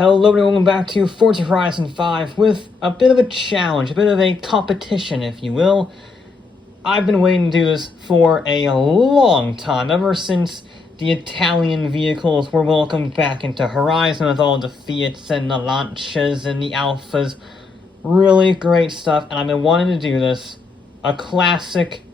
Hello and welcome back to Forza Horizon 5 with a bit of a challenge, a bit of a competition, if you will. I've been waiting to do this for a long time, ever since the Italian vehicles were welcomed back into Horizon with all the Fiats and the Lancias and the Alphas. Really great stuff, and I've been wanting to do this. A classic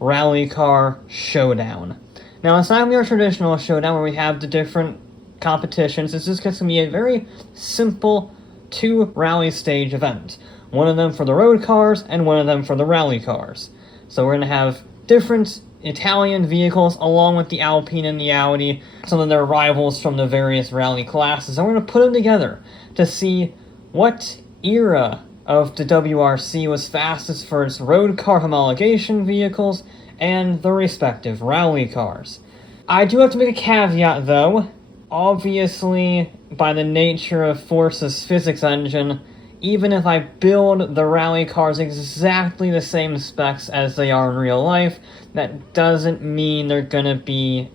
rally car showdown. Now, it's not going to be our traditional showdown where we have the different competitions. This is going to be a very simple 2 rally stage event. One of them for the road cars and one of them for the rally cars. So we're going to have different Italian vehicles along with the Alpine and the Audi, some of their rivals from the various rally classes, and we're going to put them together to see what era of the WRC was fastest for its road car homologation vehicles and the respective rally cars. I do have to make a caveat though. Obviously, by the nature of Forza's physics engine, even if I build the rally cars exactly the same specs as they are in real life, that doesn't mean they're gonna be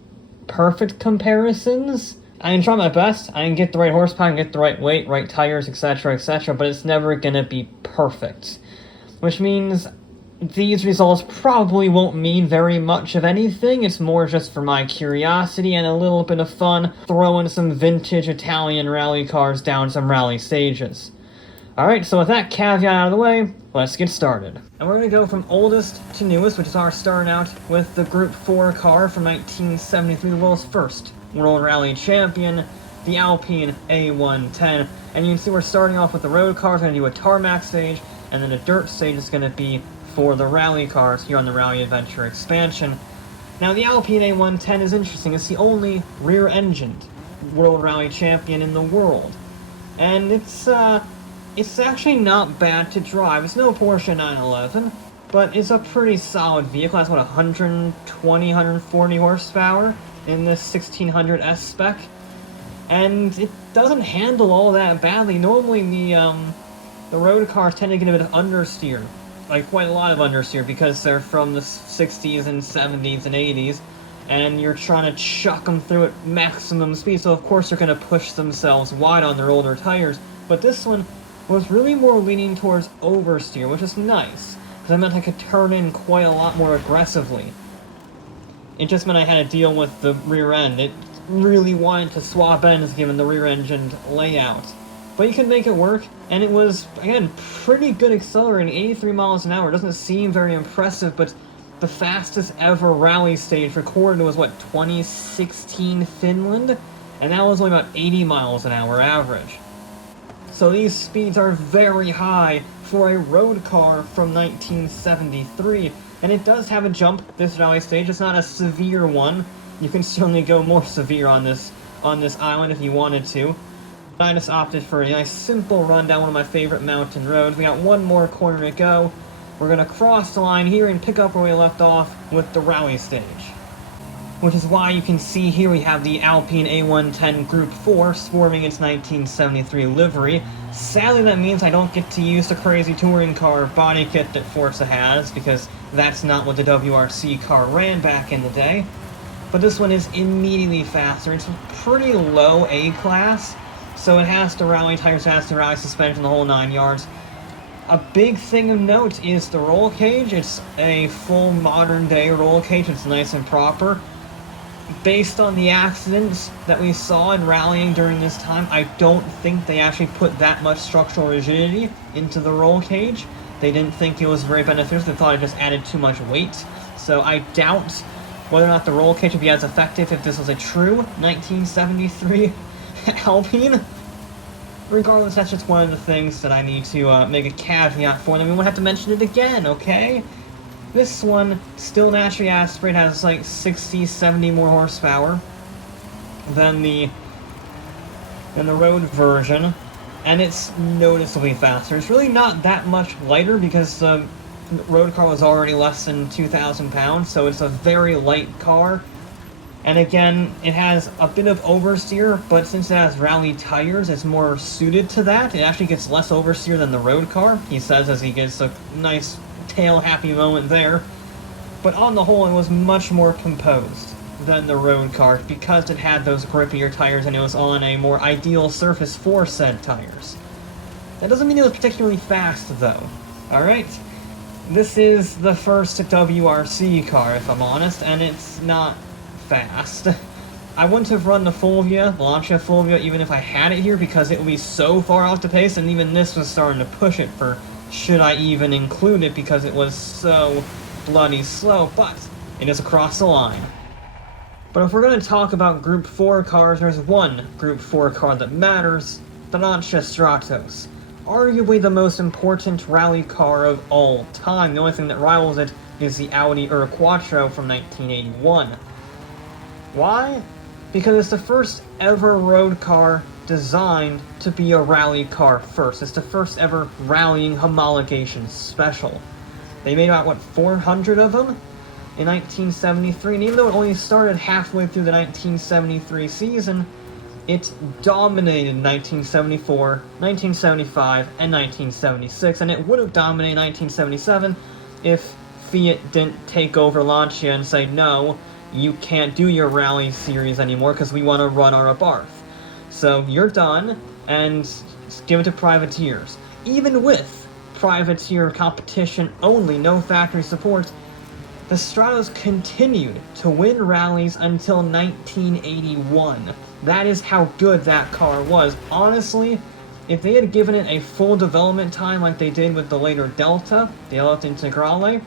perfect comparisons. I can try my best, I can get the right horsepower, I can get the right weight, right tires, etc., but it's never gonna be perfect. Which means these results probably won't mean very much of anything. It's more just for my curiosity and a little bit of fun, throwing some vintage Italian rally cars down some rally stages. Alright, so with that caveat out of the way, let's get started. And we're going to go from oldest to newest, which is our starting out with the Group 4 car from 1973, the world's first World Rally Champion, the Alpine A110. And you can see we're starting off with the road cars. We're going to do a tarmac stage, and then a dirt stage is going to be for the rally cars here on the Rally Adventure expansion. Now, the Alpine A110 is interesting. It's the only rear-engined World Rally Champion in the world. And it's actually not bad to drive. It's no Porsche 911, but it's a pretty solid vehicle. It has, 120, 140 horsepower in this 1600S spec. And it doesn't handle all that badly. Normally, the road cars tend to get a bit of understeer. Like, quite a lot of understeer, because they're from the 60s and 70s and 80s, and you're trying to chuck them through at maximum speed, so of course they're going to push themselves wide on their older tires. But this one was really more leaning towards oversteer, which is nice, because it meant I could turn in quite a lot more aggressively. It just meant I had to deal with the rear end. It really wanted to swap ends given the rear-engined layout. But you can make it work, and it was, again, pretty good accelerating. 83 miles an hour. It doesn't seem very impressive, but the fastest ever rally stage recorded was, 2016 Finland? And that was only about 80 miles an hour average. So these speeds are very high for a road car from 1973. And it does have a jump, this rally stage. It's not a severe one. You can certainly go more severe on this island if you wanted to. I just opted for a nice simple run down one of my favorite mountain roads. We got one more corner to go. We're going to cross the line here and pick up where we left off with the rally stage. Which is why you can see here we have the Alpine A110 Group 4 sporting its 1973 livery. Sadly, that means I don't get to use the crazy touring car body kit that Forza has, because that's not what the WRC car ran back in the day. But this one is immediately faster. It's pretty low A-class. So it has the rally tires, it has the rally suspension, the whole 9 yards. A big thing of note is the roll cage. It's a full modern day roll cage. It's nice and proper. Based on the accidents that we saw in rallying during this time, I don't think they actually put that much structural rigidity into the roll cage. They didn't think it was very beneficial. They thought it just added too much weight. So I doubt whether or not the roll cage would be as effective if this was a true 1973 Alpine. Regardless, that's just one of the things that I need to make a caveat for, and we won't have to mention it again, okay? This one, still naturally aspirated, has like 60, 70 more horsepower than the road version, and it's noticeably faster. It's really not that much lighter because the road car was already less than 2,000 pounds, so it's a very light car. And again, it has a bit of oversteer, but since it has rally tires, it's more suited to that. It actually gets less oversteer than the road car, he says, as he gets a nice tail happy moment there. But on the whole, it was much more composed than the road cars because it had those grippier tires and it was on a more ideal surface for said tires. That doesn't mean it was particularly fast, though. Alright? This is the first WRC car, if I'm honest, and it's not fast. I wouldn't have run the Fulvia, Lancia Fulvia, even if I had it here, because it would be so far off the pace, and even this was starting to push it for should I even include it, because it was so bloody slow, but it is across the line. But if we're going to talk about Group 4 cars, there's one Group 4 car that matters, the Lancia Stratos. Arguably the most important rally car of all time. The only thing that rivals it is the Audi Quattro from 1981. Why? Because it's the first ever road car designed to be a rally car first. It's the first ever rallying homologation special. They made about, 400 of them in 1973, and even though it only started halfway through the 1973 season, it dominated 1974, 1975, and 1976, and it would have dominated 1977 if Fiat didn't take over Lancia and say, no, you can't do your rally series anymore because we want to run our Abarth. So you're done, and give it to privateers. Even with privateer competition only, no factory support, the Stratos continued to win rallies until 1981. That is how good that car was. Honestly, if they had given it a full development time like they did with the later Delta, the Delta Integrale,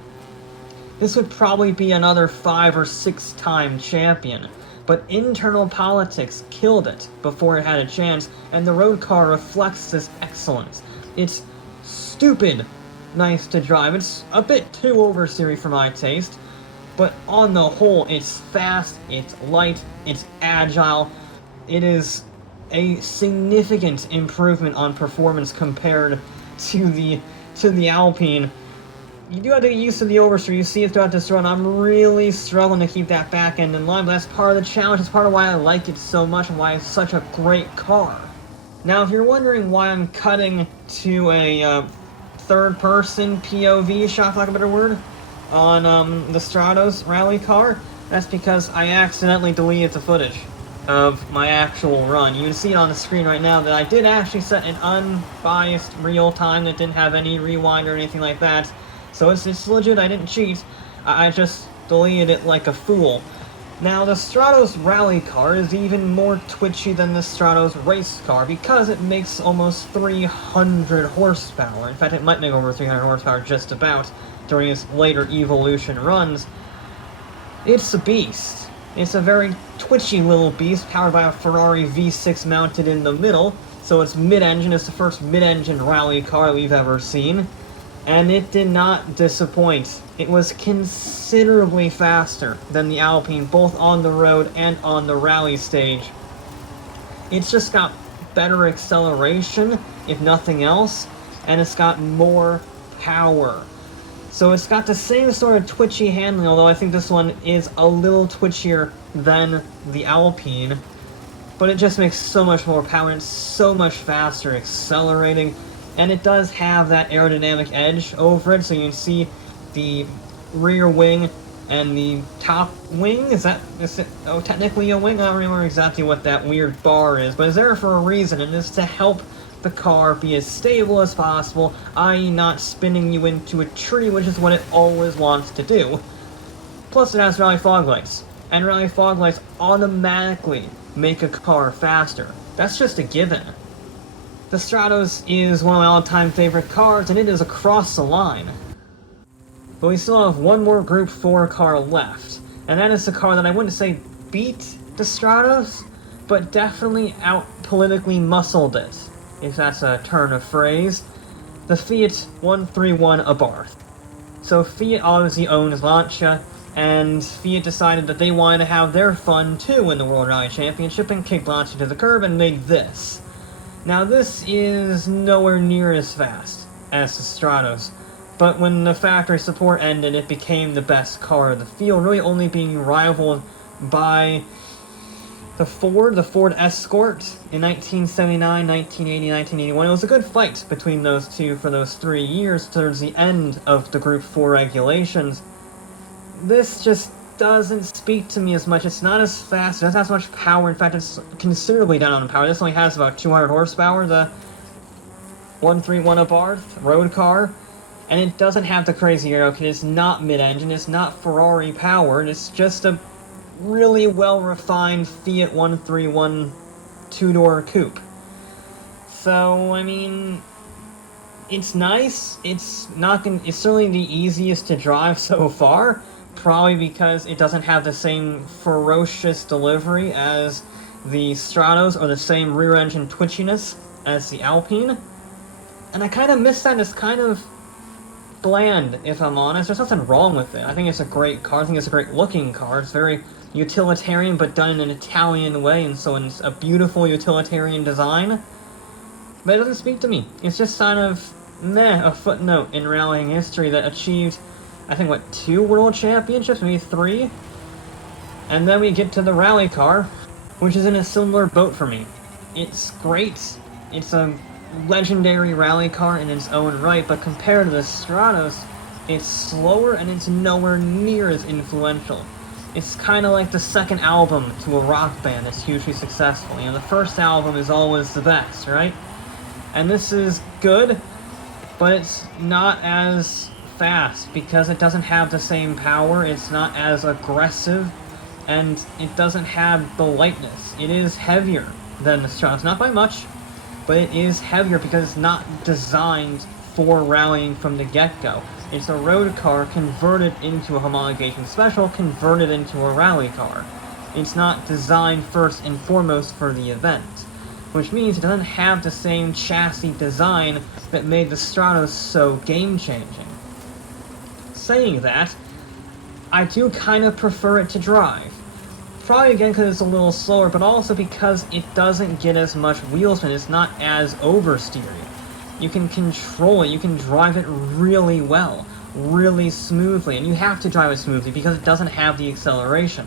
this would probably be another 5 or 6 time champion. But internal politics killed it before it had a chance, and the road car reflects this excellence. It's stupid nice to drive. It's a bit too overseery for my taste, but on the whole, it's fast, it's light, it's agile. It is a significant improvement on performance compared to the Alpine. You do have to get used to the oversteer. You see it throughout this run. I'm really struggling to keep that back end in line, but that's part of the challenge. It's part of why I like it so much and why it's such a great car. Now, if you're wondering why I'm cutting to a third-person POV shot, for lack of a better word, on the Stratos rally car, that's because I accidentally deleted the footage of my actual run. You can see it on the screen right now that I did actually set an unbiased real time that didn't have any rewind or anything like that. So it's legit, I didn't cheat. I just deleted it like a fool. Now, the Stratos rally car is even more twitchy than the Stratos race car because it makes almost 300 horsepower. In fact, it might make over 300 horsepower just about during its later evolution runs. It's a beast. It's a very twitchy little beast powered by a Ferrari V6 mounted in the middle, so it's mid-engine. It's the first mid-engine rally car we've ever seen, and it did not disappoint. It was considerably faster than the Alpine, both on the road and on the rally stage. It's just got better acceleration, if nothing else, and it's got more power. So it's got the same sort of twitchy handling, although I think this one is a little twitchier than the Alpine. But it just makes so much more power, and it's so much faster accelerating. And it does have that aerodynamic edge over it, so you can see the rear wing and the top wing. Is it technically a wing? I don't remember exactly what that weird bar is, but it's there for a reason, and it's to help the car be as stable as possible, i.e. not spinning you into a tree, which is what it always wants to do. Plus it has rally fog lights, and rally fog lights automatically make a car faster. That's just a given. The Stratos is one of my all-time favorite cars, and it is across the line. But we still have one more Group 4 car left, and that is the car that I wouldn't say beat the Stratos, but definitely out-politically muscled it, if that's a turn of phrase, the Fiat 131 Abarth. So Fiat obviously owns Lancia, and Fiat decided that they wanted to have their fun too in the World Rally Championship and kicked Lancia to the curb and made this. Now this is nowhere near as fast as the Stratos, but when the factory support ended, it became the best car of the field, really only being rivaled by the Ford Escort in 1979, 1980, 1981. It was a good fight between those two for those 3 years towards the end of the Group 4 regulations. This just doesn't speak to me as much. It's not as fast, it doesn't have as much power. In fact, it's considerably down on power. This only has about 200 horsepower, the 131 Abarth road car. And it doesn't have the crazy aero kit. It's not mid-engine, it's not Ferrari powered, it's just a really well-refined Fiat 131 two-door coupe. So, I mean, it's nice. It's certainly the easiest to drive so far, probably because it doesn't have the same ferocious delivery as the Stratos or the same rear-engine twitchiness as the Alpine. And I kind of miss that. It's kind of bland, if I'm honest. There's nothing wrong with it. I think it's a great car. I think it's a great looking car. It's very utilitarian, but done in an Italian way, and so it's a beautiful utilitarian design. But it doesn't speak to me. It's just kind of a footnote in rallying history that achieved, I think, 2 world championships, maybe 3? And then we get to the rally car, which is in a similar boat for me. It's great. It's a legendary rally car in its own right, but compared to the Stratos, it's slower and it's nowhere near as influential. It's kind of like the second album to a rock band that's hugely successful. You know, the first album is always the best, right? And this is good, but it's not as fast because it doesn't have the same power, it's not as aggressive, and it doesn't have the lightness. It is heavier than the Stratos, not by much, but it is heavier because it's not designed for rallying from the get-go. It's a road car converted into a homologation special, converted into a rally car. It's not designed first and foremost for the event, which means it doesn't have the same chassis design that made the Stratos so game-changing. Saying that, I do kind of prefer it to drive. Probably again because it's a little slower, but also because it doesn't get as much wheel spin. It's not as oversteery. You can control it, you can drive it really well, really smoothly, and you have to drive it smoothly because it doesn't have the acceleration.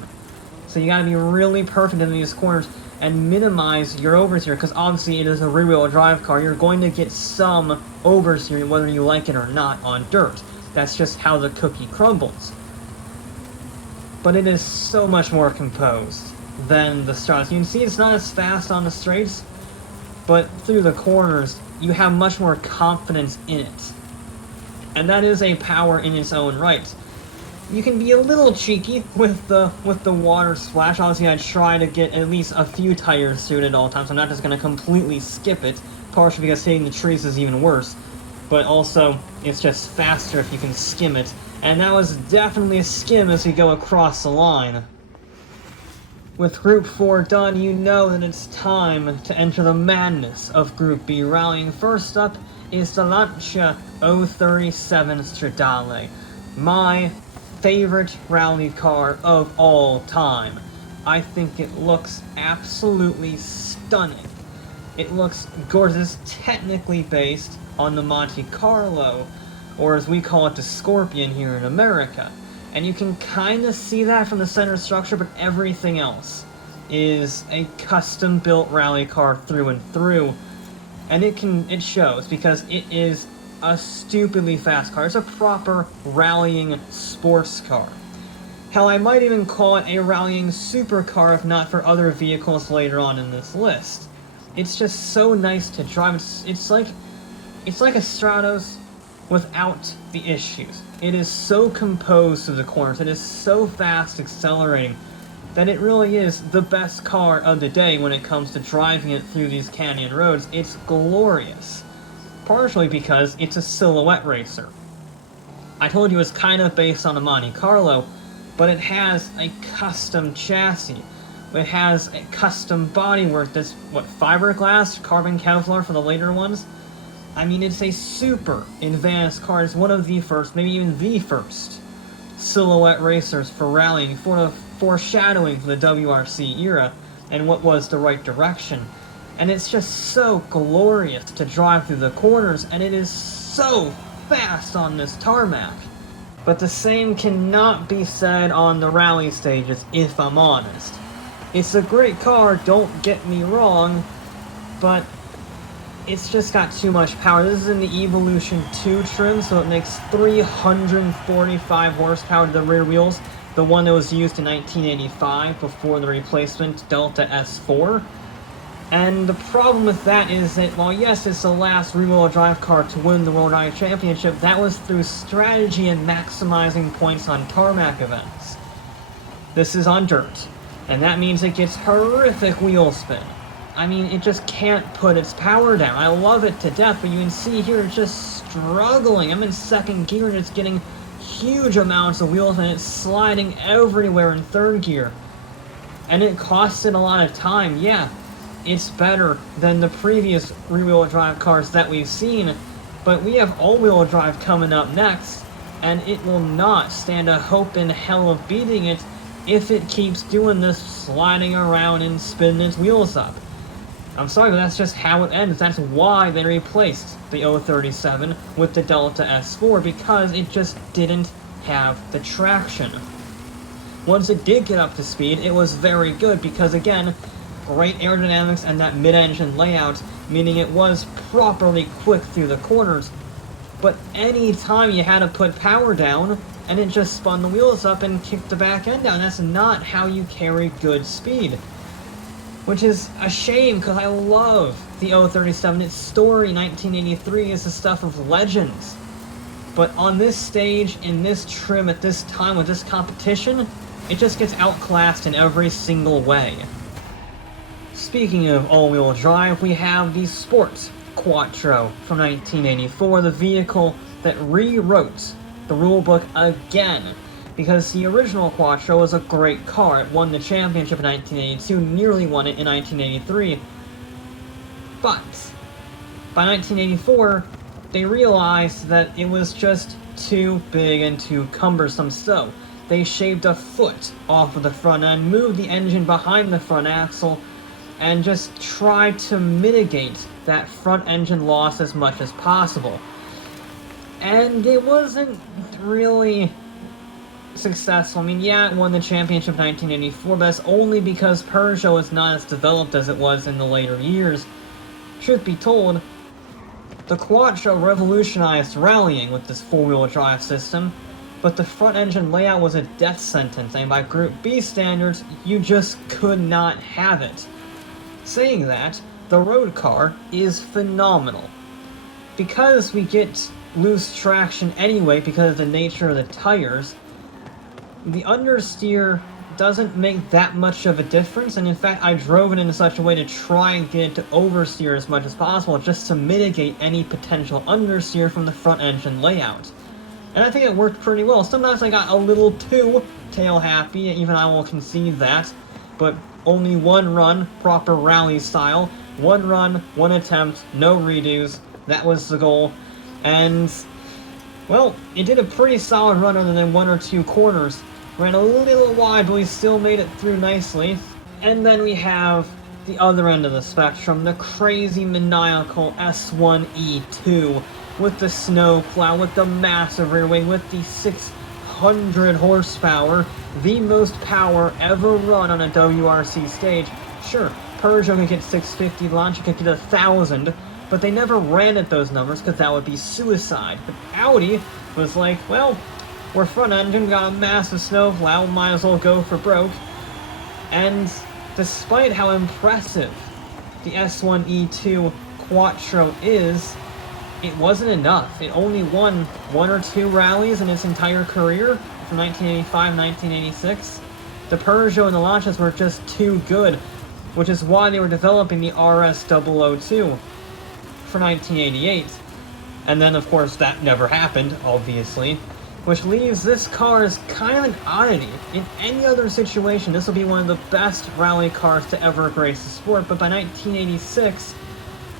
So you gotta be really perfect in these corners and minimize your oversteer, because obviously it is a rear-wheel drive car. You're going to get some oversteer whether you like it or not on dirt. That's just how the cookie crumbles. But it is so much more composed than the Stratos. You can see it's not as fast on the straights, but through the corners, you have much more confidence in it. And that is a power in its own right. You can be a little cheeky with the water splash. Obviously, I try to get at least a few tires through it at all times. I'm not just going to completely skip it, partially because hitting the trees is even worse. But also, it's just faster if you can skim it. And that was definitely a skim as we go across the line. With Group 4 done, you know that it's time to enter the madness of Group B rallying. First up is the Lancia 037 Stradale, my favorite rally car of all time. I think it looks absolutely stunning. It looks gorgeous, technically based on the Monte Carlo, or as we call it, the Scorpion here in America. And you can kind of see that from the center structure, but everything else is a custom-built rally car through and through. And it shows, because it is a stupidly fast car. It's a proper rallying sports car. Hell, I might even call it a rallying supercar if not for other vehicles later on in this list. It's just so nice to drive. It's like a Stratos without the issues. It is so composed through the corners, it is so fast accelerating, that it really is the best car of the day when it comes to driving it through these canyon roads. It's glorious. Partially because it's a silhouette racer. I told you it's kind of based on a Monte Carlo, but it has a custom chassis. It has a custom bodywork that's, fiberglass, carbon Kevlar for the later ones? I mean, it's a super advanced car. It's one of the first, maybe even the first, silhouette racers for rallying, for the foreshadowing for the WRC era, and what was the right direction. And it's just so glorious to drive through the corners, and it is so fast on this tarmac. But the same cannot be said on the rally stages, if I'm honest. It's a great car, don't get me wrong, but it's just got too much power. This is in the Evolution 2 trim, so it makes 345 horsepower to the rear wheels, the one that was used in 1985 before the replacement Delta S4. And the problem with that is that, while yes, it's the last rear-wheel drive car to win the World Rally Championship, that was through strategy and maximizing points on tarmac events. This is on dirt, and that means it gets horrific wheel spin. I mean, it just can't put its power down. I love it to death, but you can see here it's just struggling. I'm in second gear and it's getting huge amounts of wheel spin, and it's sliding everywhere in third gear. And it costs it a lot of time, yeah. It's better than the previous rear-wheel drive cars that we've seen, but we have all-wheel drive coming up next, and it will not stand a hope in hell of beating it if it keeps doing this sliding around and spinning its wheels up. I'm sorry, but that's just how it ends. That's why they replaced the 037 with the Delta S4, because it just didn't have the traction. Once it did get up to speed, it was very good because, again, great aerodynamics and that mid-engine layout, meaning it was properly quick through the corners. But any time you had to put power down, and it just spun the wheels up and kicked the back end down. That's not how you carry good speed. Which is a shame, because I love the 037. Its story, 1983, is the stuff of legends. But on this stage, in this trim, at this time, with this competition, it just gets outclassed in every single way. Speaking of all-wheel drive, we have the Sport Quattro from 1984, the vehicle that rewrote the rulebook again, because the original Quattro was a great car. It won the championship in 1982, nearly won it in 1983, but by 1984, they realized that it was just too big and too cumbersome, so they shaved a foot off of the front end, moved the engine behind the front axle, and just tried to mitigate that front engine loss as much as possible. And it wasn't really successful. I mean, yeah, it won the championship in 1984, but that's only because Peugeot was not as developed as it was in the later years. Truth be told, the Quattro revolutionized rallying with this four-wheel drive system, but the front engine layout was a death sentence, and by Group B standards, you just could not have it. Saying that, the road car is phenomenal. Because we get loose traction anyway because of the nature of the tires, the understeer doesn't make that much of a difference, and in fact I drove it in such a way to try and get it to oversteer as much as possible just to mitigate any potential understeer from the front engine layout. And I think it worked pretty well. Sometimes I got a little too tail happy, even I will concede that, but only one run, proper rally style, one run, one attempt, no redos, that was the goal. And, well, it did a pretty solid run other than one or two corners. Ran a little wide, but we still made it through nicely. And then we have the other end of the spectrum, the crazy maniacal S1E2 with the snowplow, with the massive rear wing, with the 600 horsepower, the most power ever run on a WRC stage. Sure, Peugeot could get 650, Lancia could get 1,000, but they never ran at those numbers because that would be suicide. But Audi was like, well, we're front engine, got a massive snowplow, might as well go for broke. And despite how impressive the S1E2 Quattro is, it wasn't enough. It only won one or two rallies in its entire career from 1985-1986. The Peugeot and the Lancias were just too good, which is why they were developing the RS002 for 1988. And then, of course, that never happened, obviously, which leaves this car as kind of an oddity. In any other situation, this will be one of the best rally cars to ever grace the sport, but by 1986,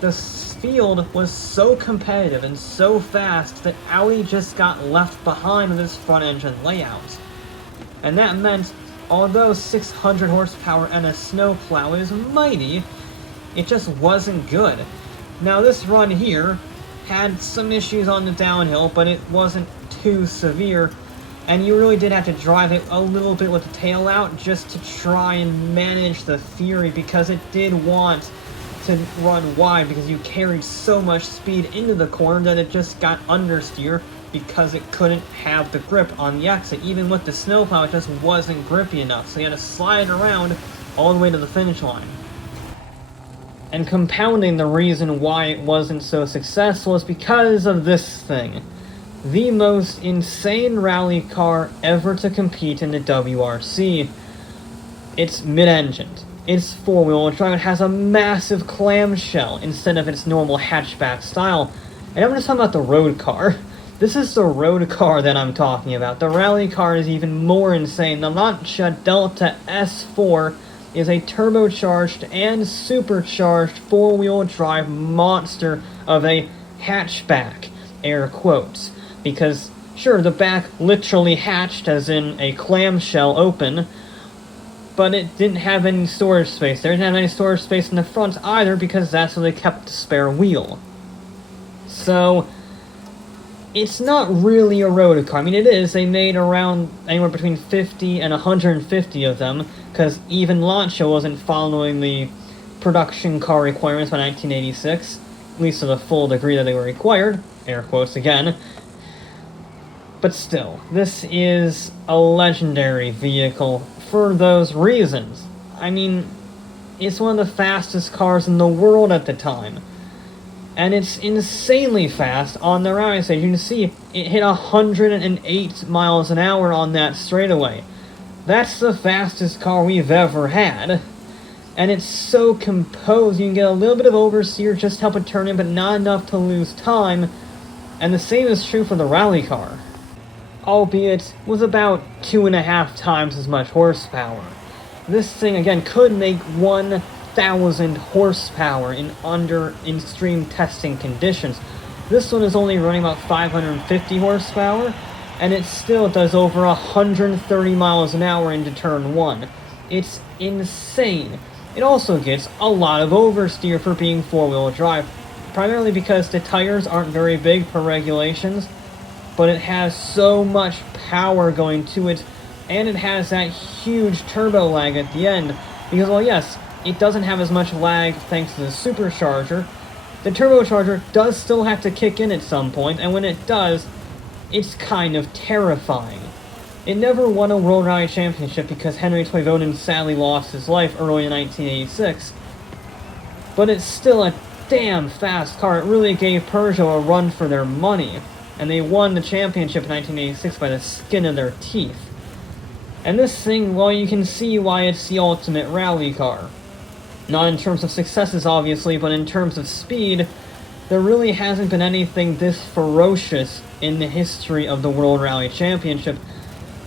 the field was so competitive and so fast that Audi just got left behind with its front engine layout. And that meant, although 600 horsepower and a snowplow is mighty, it just wasn't good. Now this run here had some issues on the downhill, but it wasn't too severe, and you really did have to drive it a little bit with the tail out just to try and manage the Fury, because it did want to run wide because you carried so much speed into the corner that it just got understeer because it couldn't have the grip on the exit. Even with the snowplow, it just wasn't grippy enough, so you had to slide it around all the way to the finish line. And compounding the reason why it wasn't so successful is because of this thing. The most insane rally car ever to compete in the WRC. It's mid-engined. It's four-wheel drive. It has a massive clamshell instead of its normal hatchback style. And I'm just talking about the road car. This is the road car that I'm talking about. The rally car is even more insane. The Lancia Delta S4 is a turbocharged and supercharged four-wheel drive monster of a hatchback, air quotes. Because, sure, the back literally hatched, as in a clamshell open, but it didn't have any storage space. There didn't have any storage space in the front either, because that's where they kept the spare wheel. So, it's not really a road car. I mean, it is. They made around anywhere between 50 and 150 of them, because even Lancia wasn't following the production car requirements by 1986, at least to the full degree that they were required, air quotes again. But still, this is a legendary vehicle for those reasons. I mean, it's one of the fastest cars in the world at the time. And it's insanely fast on the rally stage. You can see it hit 108 miles an hour on that straightaway. That's the fastest car we've ever had. And it's so composed, you can get a little bit of oversteer just to help it turn in, but not enough to lose time. And the same is true for the rally car, albeit with about 2.5 times as much horsepower. This thing, again, could make 1,000 horsepower in extreme testing conditions. This one is only running about 550 horsepower, and it still does over 130 miles an hour into turn 1. It's insane. It also gets a lot of oversteer for being four-wheel drive, primarily because the tires aren't very big per regulations, but it has so much power going to it, and it has that huge turbo lag at the end, because, well, yes, it doesn't have as much lag thanks to the supercharger. The turbocharger does still have to kick in at some point, and when it does, it's kind of terrifying. It never won a World Rally Championship because Henry Toivonen sadly lost his life early in 1986, but it's still a damn fast car. It really gave Peugeot a run for their money, and they won the championship in 1986 by the skin of their teeth. And this thing, well, you can see why it's the ultimate rally car. Not in terms of successes, obviously, but in terms of speed, there really hasn't been anything this ferocious in the history of the World Rally Championship.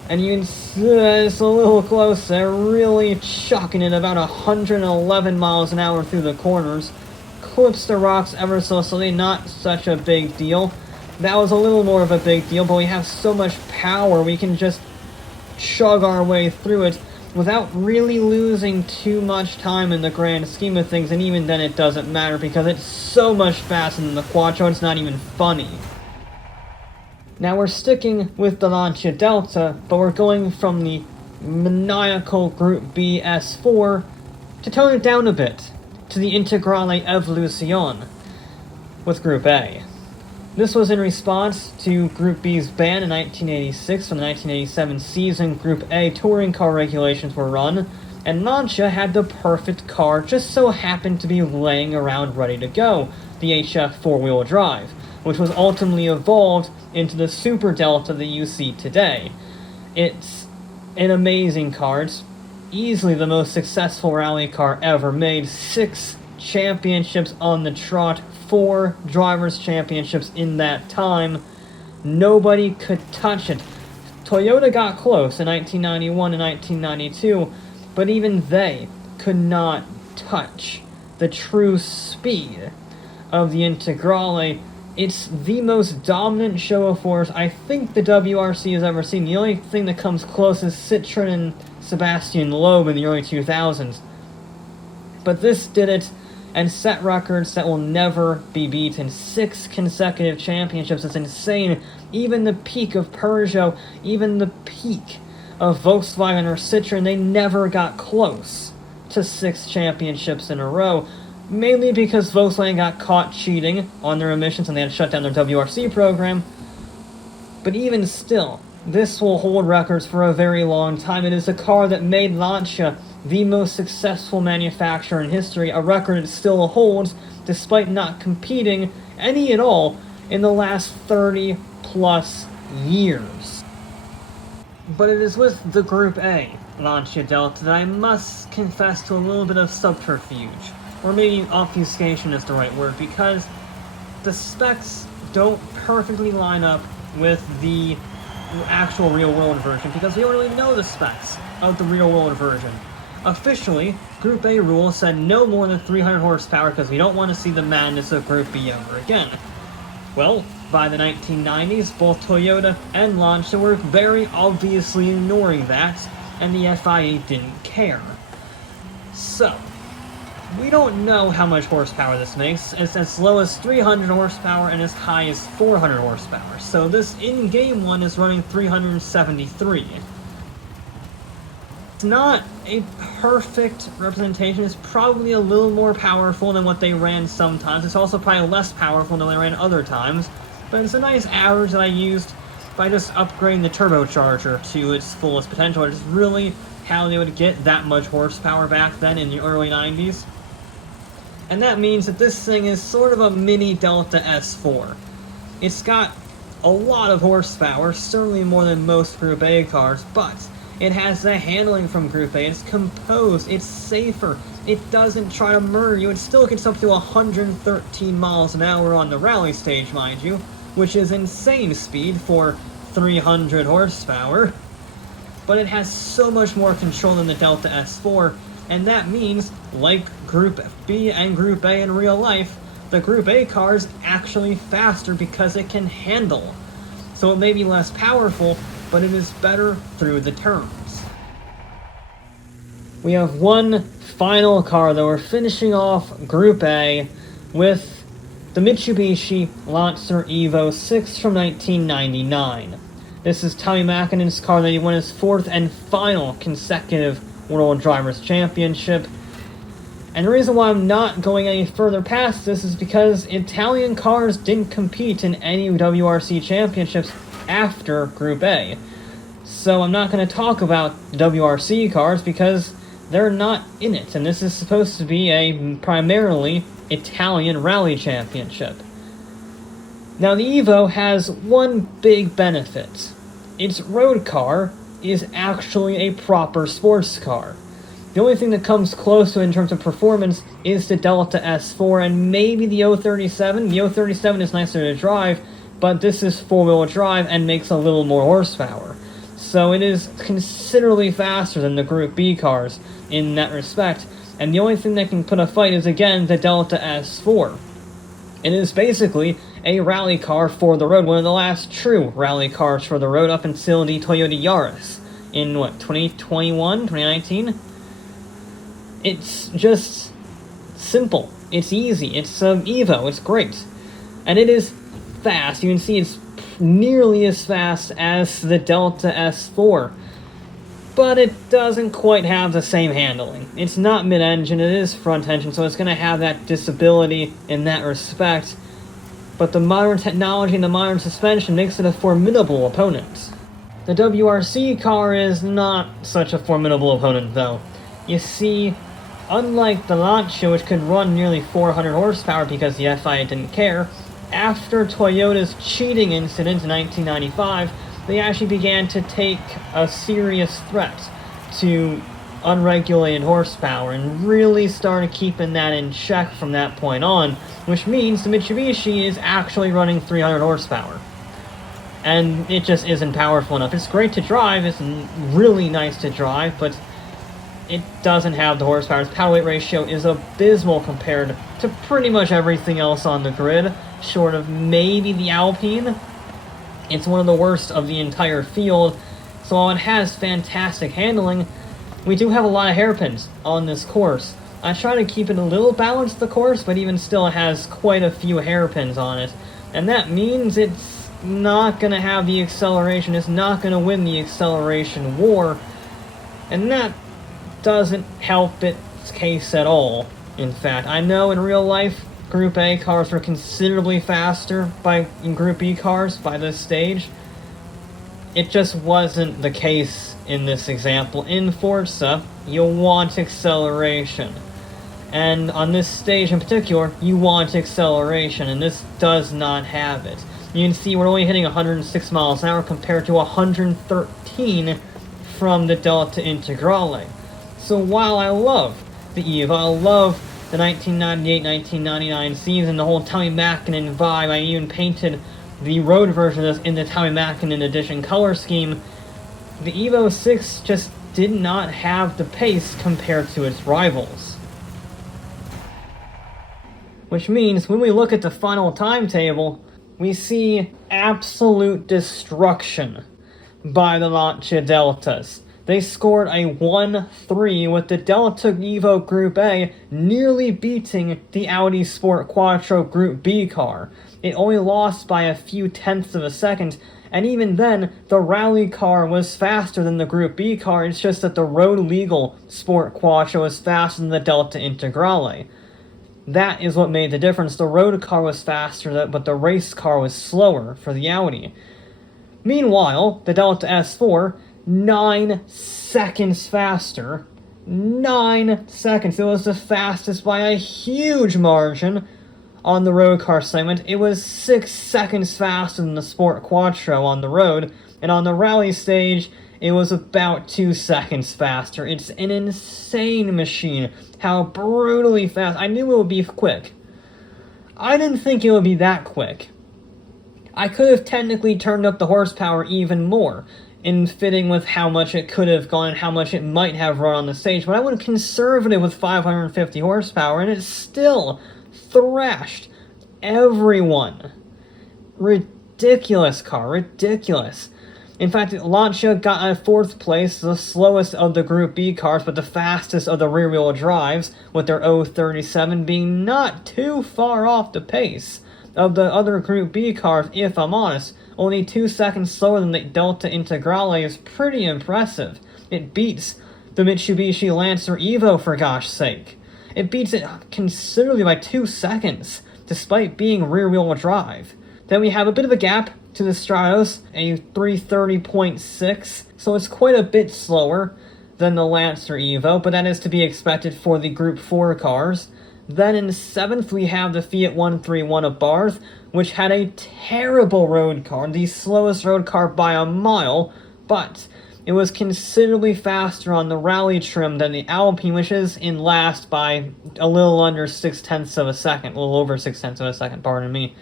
And you can see it's a little close. They're really chucking it about 111 miles an hour through the corners. Clips the rocks ever so slowly, not such a big deal. That was a little more of a big deal, but we have so much power, we can just chug our way through it without really losing too much time in the grand scheme of things, and even then it doesn't matter because it's so much faster than the Quattro, it's not even funny. Now we're sticking with the Lancia Delta, but we're going from the maniacal Group B S4 to tone it down a bit, to the Integrale Evolucion with Group A. This was in response to Group B's ban in 1986 when the 1987 season Group A touring car regulations were run, and Lancia had the perfect car just so happened to be laying around ready to go, the HF four-wheel drive, which was ultimately evolved into the Super Delta that you see today. It's an amazing car. It's easily the most successful rally car ever made. 6 championships on the trot, 4 drivers' championships in that time. Nobody could touch it. Toyota got close in 1991 and 1992, but even they could not touch the true speed of the Integrale. It's the most dominant show of force I think the WRC has ever seen. The only thing that comes close is Citroën and Sebastian Loeb in the early 2000s. But this did it and set records that will never be beaten. 6 consecutive championships is insane. Even the peak of Peugeot, even the peak of Volkswagen or Citroën, they never got close to 6 championships in a row. Mainly because Volkswagen got caught cheating on their emissions and they had to shut down their WRC program. But even still, this will hold records for a very long time. It is a car that made Lancia the most successful manufacturer in history, a record it still holds despite not competing any at all in the last 30 plus years. But it is with the Group A Lancia Delta that I must confess to a little bit of subterfuge, or maybe obfuscation is the right word, because the specs don't perfectly line up with the actual real-world version, because we don't really know the specs of the real-world version. Officially, Group A rules said no more than 300 horsepower because we don't want to see the madness of Group B ever again. Well, by the 1990s, both Toyota and Lancia were very obviously ignoring that, and the FIA didn't care. So, we don't know how much horsepower this makes. It's as low as 300 horsepower and as high as 400 horsepower. So this in-game one is running 373. It's not a perfect representation. It's probably a little more powerful than what they ran sometimes. It's also probably less powerful than they ran other times. But it's a nice average that I used by just upgrading the turbocharger to its fullest potential. It's really how they would get that much horsepower back then in the early 90s. And that means that this thing is sort of a mini Delta S4. It's got a lot of horsepower, certainly more than most Group A cars, but it has the handling from Group A. It's composed, it's safer, it doesn't try to murder you. It still gets up to 113 miles an hour on the rally stage, mind you, which is insane speed for 300 horsepower. But it has so much more control than the Delta S4, and that means, like Group B and Group A in real life, the Group A car is actually faster because it can handle. So it may be less powerful, but it is better through the turns. We have one final car, though. We're finishing off Group A with the Mitsubishi Lancer Evo 6 from 1999. This is Tommy Mäkinen's car that he won his fourth and final consecutive World Drivers' Championship. And the reason why I'm not going any further past this is because Italian cars didn't compete in any WRC championships after Group A. So I'm not going to talk about WRC cars because they're not in it, and this is supposed to be a primarily Italian rally championship. Now the Evo has one big benefit. Its road car is actually a proper sports car. The only thing that comes close to it in terms of performance is the Delta S4 and maybe the 037. The 037 is nicer to drive, but this is four-wheel drive and makes a little more horsepower. So it is considerably faster than the Group B cars in that respect, and the only thing that can put a fight is, again, the Delta S4. It is basically a rally car for the road, one of the last true rally cars for the road up until the Toyota Yaris in, 2021, 2019? It's just simple. It's easy. It's Evo. It's great. And it is fast. You can see it's nearly as fast as the Delta S4. But it doesn't quite have the same handling. It's not mid-engine, it is front-engine, so it's going to have that disability in that respect. But the modern technology and the modern suspension makes it a formidable opponent. The WRC car is not such a formidable opponent, though. You see, unlike the Lancia, which could run nearly 400 horsepower because the FIA didn't care, after Toyota's cheating incident in 1995, they actually began to take a serious threat to unregulated horsepower and really started keeping that in check from that point on, which means the Mitsubishi is actually running 300 horsepower. And it just isn't powerful enough. It's great to drive, it's really nice to drive, but it doesn't have the horsepower. Its power-weight ratio is abysmal compared to pretty much everything else on the grid, short of maybe the Alpine. It's one of the worst of the entire field, so while it has fantastic handling, we do have a lot of hairpins on this course. I try to keep it a little balanced, the course, but even still it has quite a few hairpins on it, and that means it's not going to have the acceleration, it's not going to win the acceleration war, and that doesn't help its case at all. In fact, I know in real life, Group A cars were considerably faster in Group B cars by this stage, It just wasn't the case in this example. In Forza, you want acceleration. And on this stage in particular, you want acceleration, and this does not have it. You can see we're only hitting 106 miles an hour compared to 113 from the Delta Integrale. So while I love the EVO, I love the 1998-1999 season, the whole Tommy Mäkinen vibe, I even painted the road version of this in the Tommy Mäkinen edition color scheme, the EVO 6 just did not have the pace compared to its rivals. Which means when we look at the final timetable, we see absolute destruction by the Lancia Deltas. They scored a 1-3 with the Delta Evo Group A nearly beating the Audi Sport Quattro Group B car. It only lost by a few tenths of a second, and even then, the rally car was faster than the Group B car. It's just that the road-legal Sport Quattro was faster than the Delta Integrale. That is what made the difference. The road car was faster, but the race car was slower for the Audi. Meanwhile, the Delta S4, 9 seconds faster. 9 seconds. It was the fastest by a huge margin on the road car segment. It was 6 seconds faster than the Sport Quattro on the road, and on the rally stage, it was about 2 seconds faster. It's an insane machine. How brutally fast. I knew it would be quick. I didn't think it would be that quick. I could have technically turned up the horsepower even more in fitting with how much it could have gone and how much it might have run on the stage, but I went conservative with 550 horsepower, and it still thrashed everyone. Ridiculous car, ridiculous. In fact, Lancia got a 4th place, the slowest of the Group B cars, but the fastest of the rear-wheel drives, with their 037 being not too far off the pace of the other Group B cars, if I'm honest. Only 2 seconds slower than the Delta Integrale is pretty impressive. It beats the Mitsubishi Lancer Evo, for gosh sake. It beats it considerably by 2 seconds, despite being rear-wheel drive. Then we have a bit of a gap to the Stratos, a 330.6, so it's quite a bit slower than the Lancer Evo, but that is to be expected for the Group 4 cars. Then in 7th we have the Fiat 131 of Barth, which had a terrible road car, the slowest road car by a mile, but it was considerably faster on the rally trim than the Alpine, which is in last by a little under 6/10 of a second, a little over 6/10 of a second, pardon me.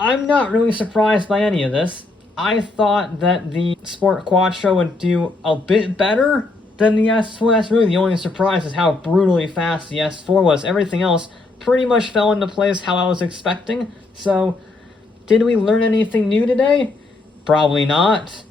I'm not really surprised by any of this. I thought that the Sport Quattro would do a bit better than the S4. That's really the only surprise, is how brutally fast the S4 was. Everything else pretty much fell into place how I was expecting. So, did we learn anything new today? Probably not.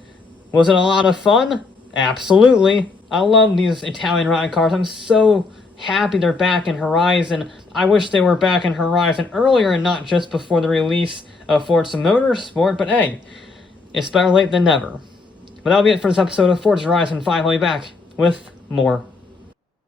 Was it a lot of fun? Absolutely. I love these Italian rally cars. I'm so happy they're back in Horizon. I wish they were back in Horizon earlier and not just before the release of Forza Motorsport, but hey, it's better late than never. But that'll be it for this episode of Forza Horizon 5. I'll be back with more